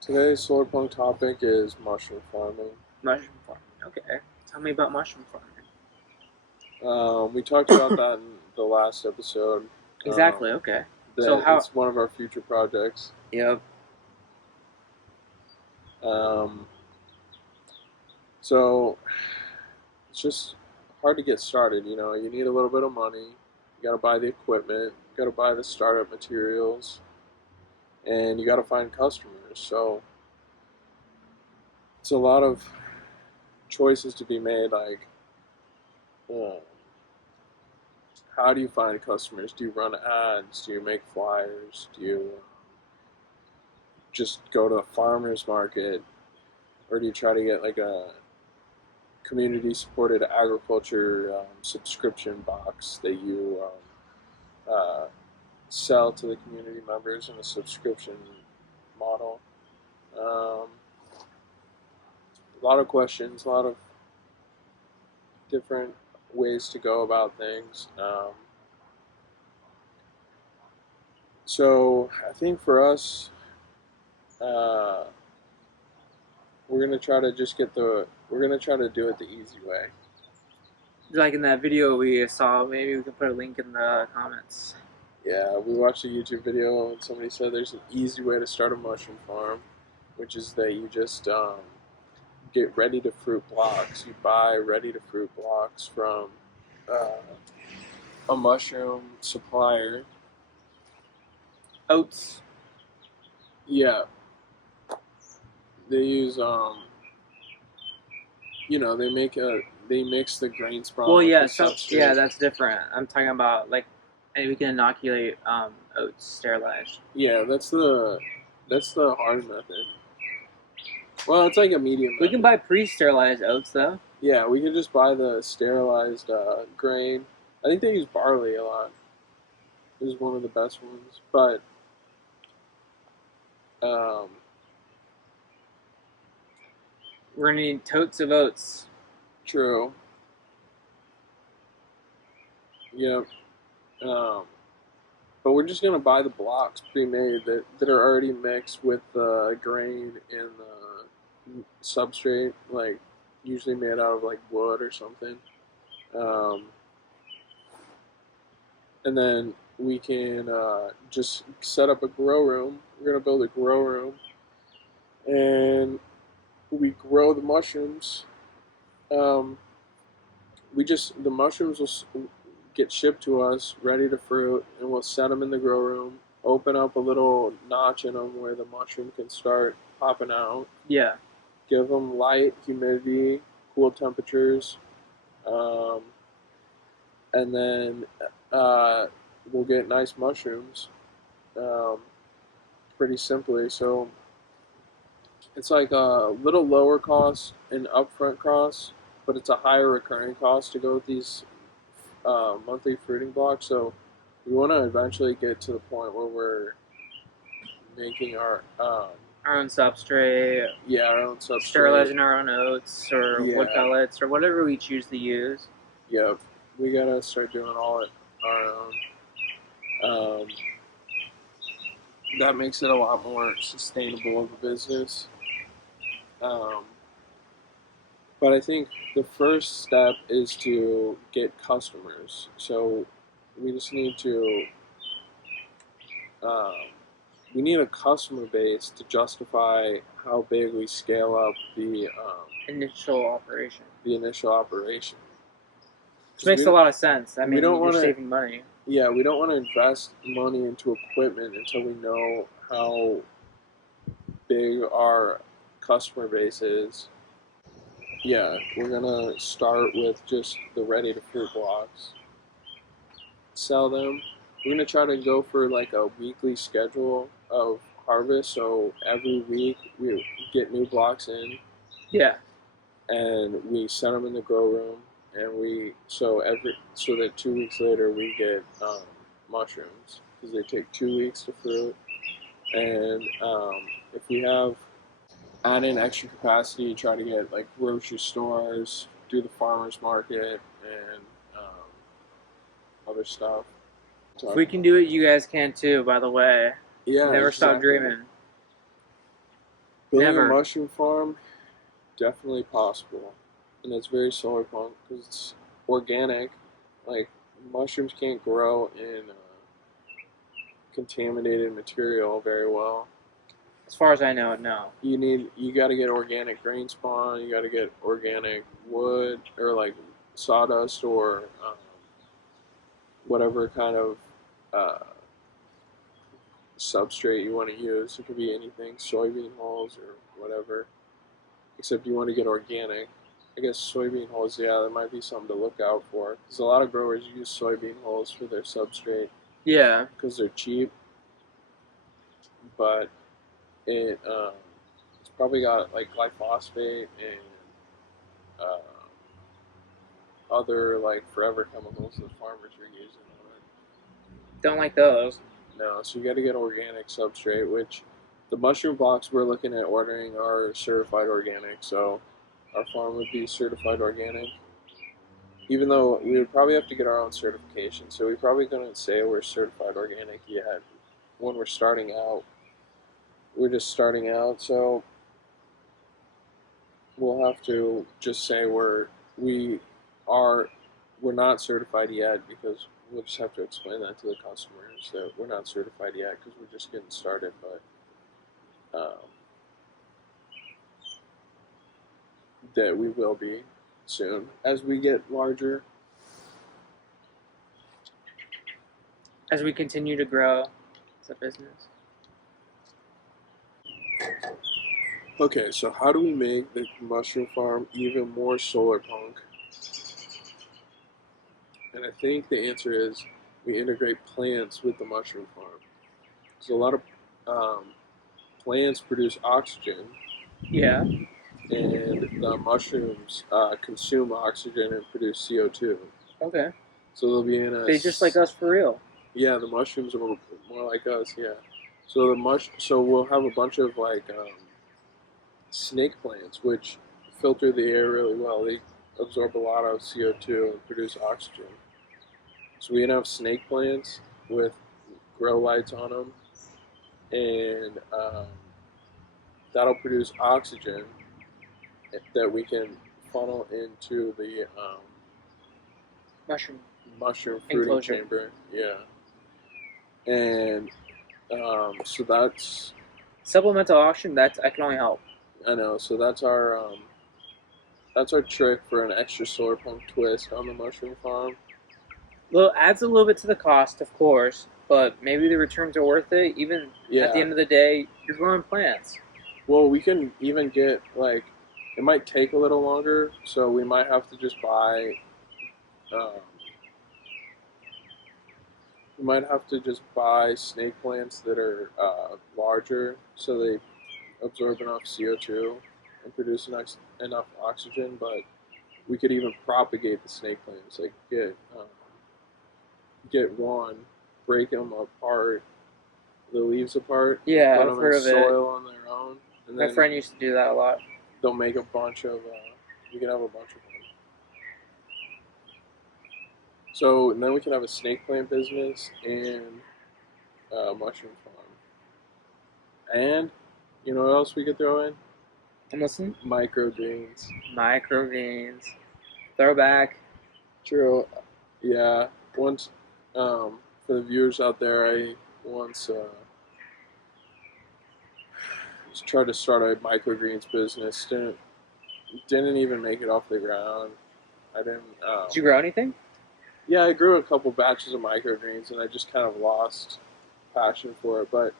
Today's solar punk topic is mushroom farming. Mushroom farming. Okay. Tell me about mushroom We talked about farming. that in the last episode. Um, Exactly. Okay. So that how? it's one of our future projects. Yep. Um, so it's just hard to get started. You need a little bit of money. You got to buy the equipment. You got to buy the startup materials, and you got to find customers. So it's a lot of choices to be made. Like, uh, how do you find customers? Do you run ads? Do you make flyers? Do you just go to a farmer's market, or do you try to get like a community supported agriculture subscription box that you sell to the community members in a subscription model? Um, a lot of questions, a lot of different ways to go about things. So I think for us, uh, we're gonna try to just get the. We're gonna try to do it the easy way. Like in that video we saw, maybe we can put a link in the comments. Yeah, we watched a YouTube video and somebody said there's an easy way to start a mushroom farm, which is that you just get ready to fruit blocks. You buy ready to fruit blocks from uh, a mushroom supplier. Oats. Yeah, they use they mix the grain spawn Well, with the yeah. Yeah, substrate. that's different. I'm talking about like, and we can inoculate oats sterilized. Yeah, that's the hard method. Well, it's like a medium We can method. buy pre-sterilized oats though. Yeah, we can just buy the sterilized grain. I think they use barley a lot. Is one of the best ones, but um, We're gonna need totes of oats. true. Yep. Um, but we're just gonna buy the blocks pre-made that are already mixed with the grain and the substrate, like usually made out of like wood or something. Um, and then we can just set up a grow room. We're gonna build a grow room, and we grow the mushrooms. Um, the mushrooms will get shipped to us ready to fruit, and we'll set them in the grow room. Open up a little notch in them where the mushroom can start popping out. Yeah. Give them light, humidity, cool temperatures, um, and then uh, we'll get nice mushrooms um, pretty simply. So it's like a little lower cost and upfront cost, but it's a higher recurring cost to go with these monthly fruiting blocks. So we want to eventually get to the point where we're making Our own substrate, our own substrate. sterilizing our own oats or wood Yeah, pellets or whatever we choose to use. yep. We gotta start doing all it our own. Um, that makes it a lot more sustainable of a business. Um, but I think the first step is to get customers. So we just need to um, we need a customer base to justify how big we scale up Initial operation. the initial operation. Which Because makes a lot of sense. I we mean, don't you're want to saving money. yeah, we don't want to invest money into equipment until we know how big our customer base is. Yeah, we're gonna start with just the ready to fruit blocks. Sell them. We're gonna try to go for like a weekly schedule of harvest. So every week we get new blocks in, Yeah. and we set them in the grow room, and so that 2 weeks later we get mushrooms because they take 2 weeks to fruit, and if we have add in extra capacity, try to get like grocery stores, do the farmers market, and other stuff. If we can do it, you guys can too, by the way. Yeah, Never stop exactly. dreaming. Building a Never. mushroom farm, definitely possible. And it's very solar punk because it's organic. Like, mushrooms can't grow in contaminated material very well. As far as I know, no. You got to get organic grain spawn, you got to get organic wood, or like sawdust, or whatever kind of uh, substrate you want to use. It could be anything, soybean hulls or whatever. Except you want to get organic. I guess soybean hulls, yeah, that might be something to look out for. Because a lot of growers use soybean hulls for their substrate Yeah. because they're cheap, but it's probably got like glyphosate and uh, other like forever chemicals that farmers are using on it. Don't like those. No, so you got to get organic substrate, which the mushroom blocks we're looking at ordering are certified organic, so our farm would be certified organic. Even though we would probably have to get our own certification, so we probably couldn't say we're certified organic yet. When we're starting out, we're just starting out, so we'll have to just say we are we're not certified yet because we'll just have to explain that to the customers that we're not certified yet because we're just getting started, but that we will be soon as we get larger. As we continue to grow as a business. Okay, so how do we make the mushroom farm even more solar punk? And I think the answer is we integrate plants with the mushroom farm. So a lot of um, plants produce oxygen, Yeah. and the mushrooms consume oxygen and produce CO2. Okay. So they'll be in a They just like us for real. yeah. The mushrooms are more like us. Yeah. So so we'll have a bunch of like snake plants, which filter the air really well. They absorb a lot of CO2 and produce oxygen. So we can have snake plants with grow lights on them, and that'll produce oxygen that we can funnel into the Mushroom mushroom fruiting enclosure. chamber. Yeah, and so that's Supplemental oxygen, I can only help. I know. So that's our trick for an extra solar punk twist on the mushroom farm. Well, adds a little bit to the cost, of course, but maybe the returns are worth it. Even at the Yeah. end of the day, you're growing plants. Well, we can even get like it might take a little longer, so we might have to just buy. Um, we might have to just buy snake plants that are larger, so they absorb enough CO2 and produce enough oxygen. But we could even propagate the snake plants, like get one, break them apart, the leaves apart, and Yeah, put I've them in heard of it. soil on their own, and My then friend used to do that a lot. they'll make a bunch of. You can have a bunch of them. So and then we can have a snake plant business and a mushroom farm. And you know what else we could throw in? I'm listening. Microgreens. Microgreens. Throwback. True. Yeah. Once, for the viewers out there, I once tried to start a microgreens business. Didn't even make it off the ground. I didn't. Did you grow anything? Yeah, I grew a couple batches of microgreens, and I just kind of lost passion for it. But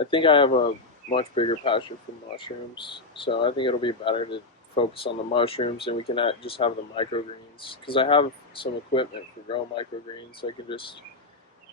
I think I have a much bigger passion for mushrooms, so I think it'll be better to focus on the mushrooms, and we can just have the microgreens because I have some equipment for growing microgreens, so I can just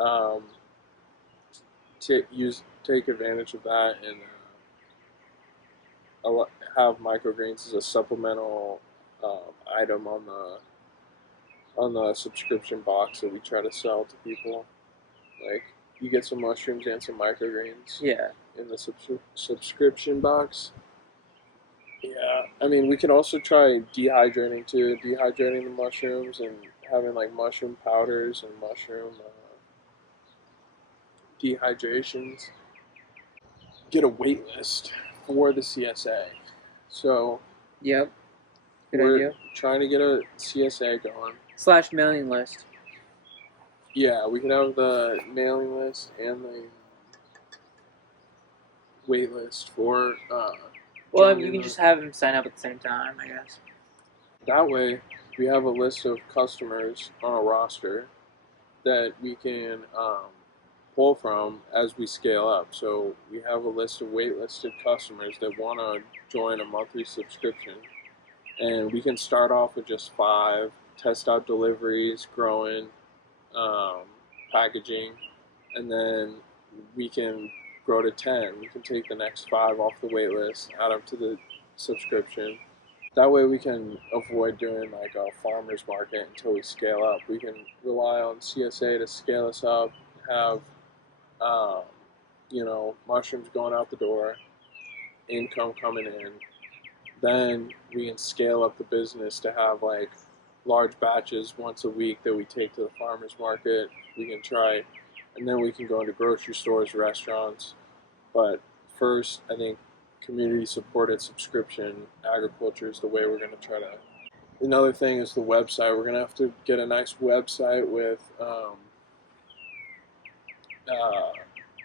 um, take advantage of that and have microgreens as a supplemental item on the subscription box that we try to sell to people. Like you get some mushrooms and some microgreens Yeah. in the subscription box. Yeah, I mean, we could also try dehydrating too, dehydrating the mushrooms and having like mushroom powders and mushroom dehydrations. Get a wait list for the CSA. So Yep. Good we're idea. trying to get a CSA going. / mailing list. Yeah, we could have the mailing list and the wait list for Well, you joining can the. just have them sign up at the same time, I guess. That way, we have a list of customers on a roster that we can pull from as we scale up. So we have a list of waitlisted customers that want to join a monthly subscription, and we can start off with just 5, test out deliveries, growing, um, packaging, and then we can grow to 10. We can take the next 5 off the wait list, add them to the subscription. That way we can avoid doing like a farmer's market until we scale up. We can rely on CSA to scale us up, have um, mushrooms going out the door, income coming in. Then we can scale up the business to have like large batches once a week that we take to the farmer's market. We can try, and then we can go into grocery stores, restaurants. But first, I think community supported subscription agriculture is the way we're going to try to. Another thing is the website. We're going to have to get a nice website with. We're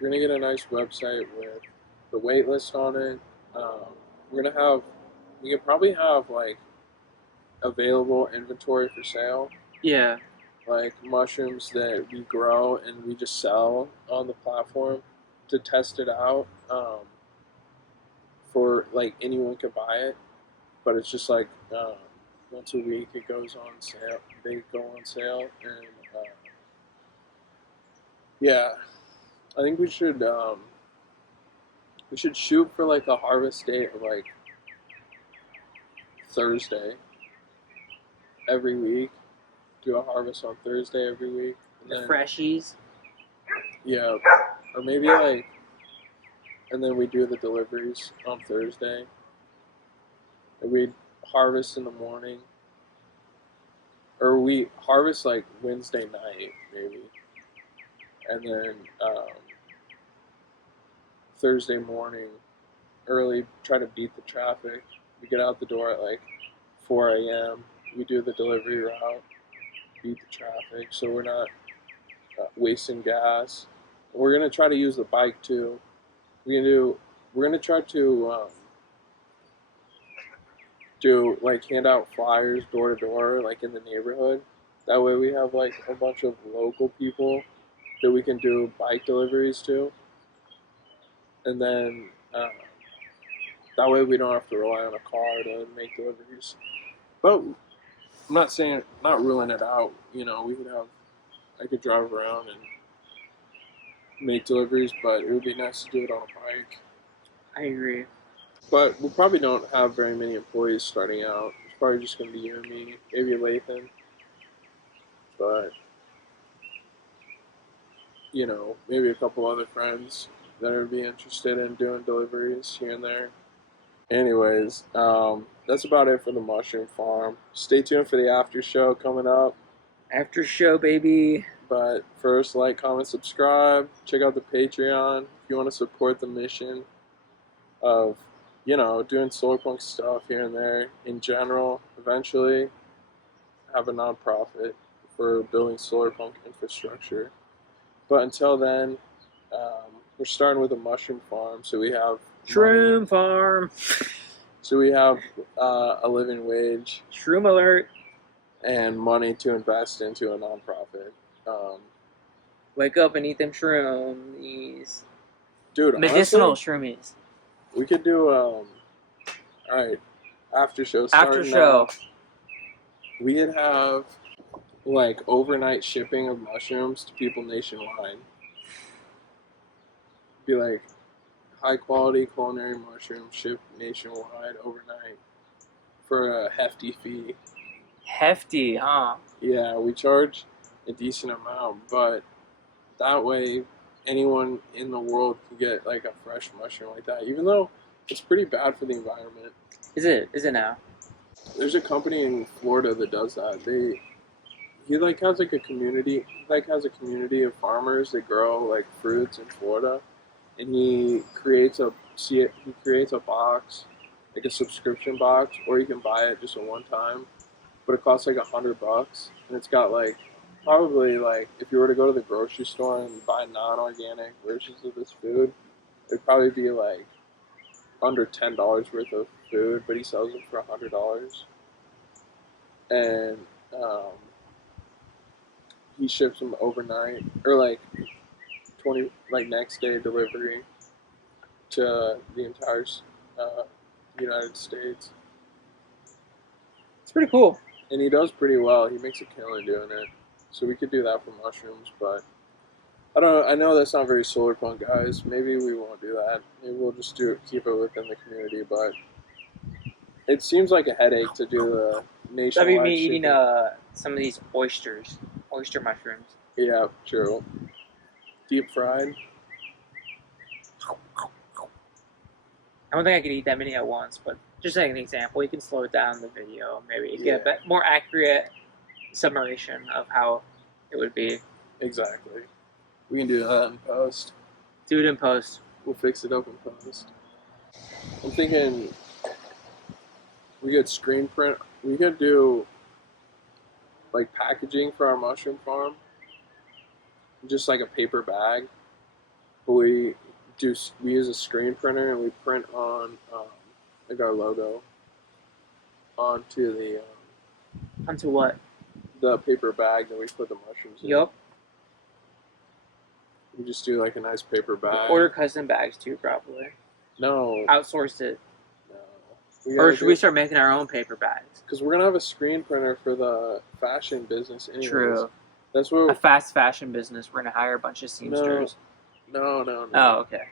going to get a nice website with the wait list on it. We're going to have. We could probably have like available inventory for sale. Yeah. Like mushrooms that we grow and we just sell on the platform to test it out. For like anyone could buy it, but it's just like once a week it goes on sale. They go on sale, and yeah, I think we should shoot for like a harvest date of like Thursday every week. Do a harvest on Thursday every week. And The then, freshies. yeah, or maybe like, and then we do the deliveries on Thursday. And we harvest in the morning, or we harvest like Wednesday night maybe, and then Thursday morning early, try to beat the traffic. We get out the door at like 4 a.m. We do the delivery route, beat the traffic, so we're not wasting gas. We're gonna try to use the bike too. We're gonna try to do like hand out flyers door to door, like in the neighborhood. That way we have like a bunch of local people that we can do bike deliveries to, and then that way we don't have to rely on a car to make deliveries. But I'm not ruling it out. We could have, I could drive around and make deliveries, but it would be nice to do it on a bike. I agree. But we probably don't have very many employees starting out. It's probably just going to be you and me, maybe Lathan. But, maybe a couple other friends that would be interested in doing deliveries here and there. Anyways, that's about it for the mushroom farm. Stay tuned for the after show coming up. After show, baby. But first, like, comment, subscribe. Check out the Patreon if you want to support the mission of, doing solar punk stuff here and there. In general, eventually have a nonprofit for building solar punk infrastructure. But until then, we're starting with a mushroom farm, so we have Shroom farm. So we have a living wage. Shroom alert. And money to invest into a nonprofit. Wake up and eat them shroomies. Dude, medicinal honestly, shroomies. We could do alright, after show. After show. We could have like overnight shipping of mushrooms to people nationwide. Be like high quality culinary mushrooms shipped nationwide overnight for a hefty fee. Hefty, huh? Yeah, we charge a decent amount, but that way anyone in the world can get like a fresh mushroom like that, even though it's pretty bad for the environment. Is it now? There's a company in Florida that does that. He like has a community of farmers that grow like fruits in Florida, and he creates a box, like a subscription box, or you can buy it just a one time, but it costs like $100, and it's got like probably like if you were to go to the grocery store and buy non-organic versions of this food, it'd probably be like under $10 worth of food, but he sells them for $100, and um, he ships them overnight or like 20 like next day delivery to the entire uh, United States, It's pretty cool. and he does pretty well. He makes a killing doing it, so we could do that for mushrooms, but. I don't. I know that's not very solar punk, guys. Maybe we won't do that. Maybe we'll just keep it within the community. But it seems like a headache to do the That'd be me nationwide eating shipping. some of these oyster mushrooms. Yeah, true. Deep fried. I don't think I could eat that many at once, but just like an example, you can slow it down in the video, maybe get a Yeah. bit more accurate summation of how it would be. Exactly. We can do that in post. Do it in post. We'll fix it up in post. I'm thinking we could screen print. We could do like packaging for our mushroom farm, just like a paper bag. But we use a screen printer and we print on like our logo onto Onto what? the paper bag that we put the mushrooms in. Yup. We just do like a nice paper bag. Order custom bags too, probably. No, Outsource it. no. Or should we start making our own paper bags? Because we're gonna have a screen printer for the fashion business. Anyways. True. That's A what. fast fashion business. We're gonna hire a bunch of seamsters. No. Oh, okay.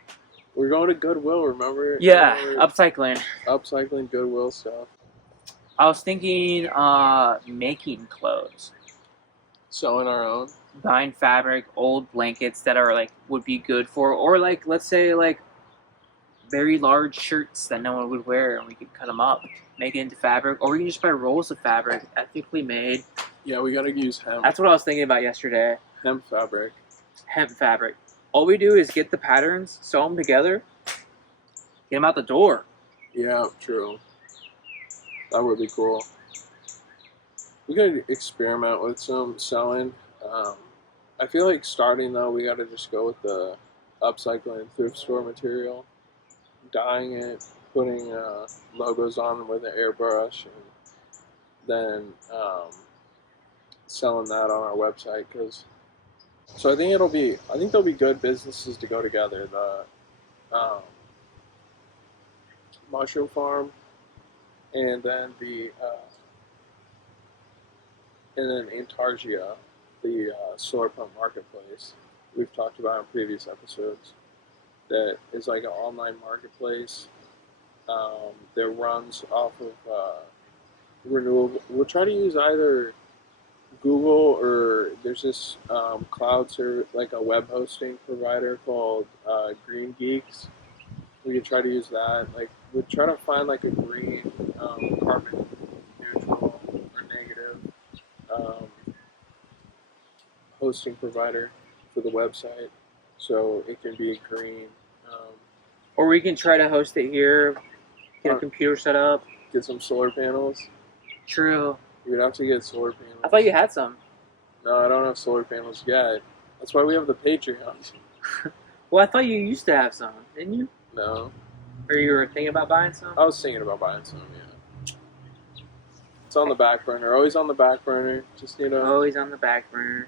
We're going to Goodwill. Remember? Yeah, Remember upcycling. upcycling Goodwill stuff. I was thinking making clothes. Sewing our own. Buying fabric, old blankets that are like would be good for, or like let's say like very large shirts that no one would wear, and we could cut them up, make it into fabric, or we can just buy rolls of fabric, ethically made. Yeah, we gotta use hemp. That's what I was thinking about yesterday. Hemp fabric. Hemp fabric. All we do is get the patterns, sew them together, get them out the door. Yeah, true. That would be cool. We could experiment with some selling. I feel like starting though, we gotta just go with the upcycling thrift store material, dyeing it, putting logos on with an airbrush, and then selling that on our website. So I think there'll be good businesses to go together. The mushroom farm, and then and then Antargia, the solar pump marketplace we've talked about in previous episodes. That is like an online marketplace that runs off of renewable. We'll try to use either Google or there's this cloud server, like a web hosting provider called Green Geeks. We could try to use that. Like we'd try to find like a green, carbon neutral or negative um, hosting provider for the website, so it can be green. Or we can try to host it here, get a computer set up. Get some solar panels. True. You would have to get solar panels. I thought you had some. No, I don't have solar panels yet. That's why we have the Patreon. Well, I thought you used to have some, didn't you? No, Or you were thinking about buying some? I was thinking about buying some. Yeah, it's on the back burner. Always on the back burner. Just Always on the back burner.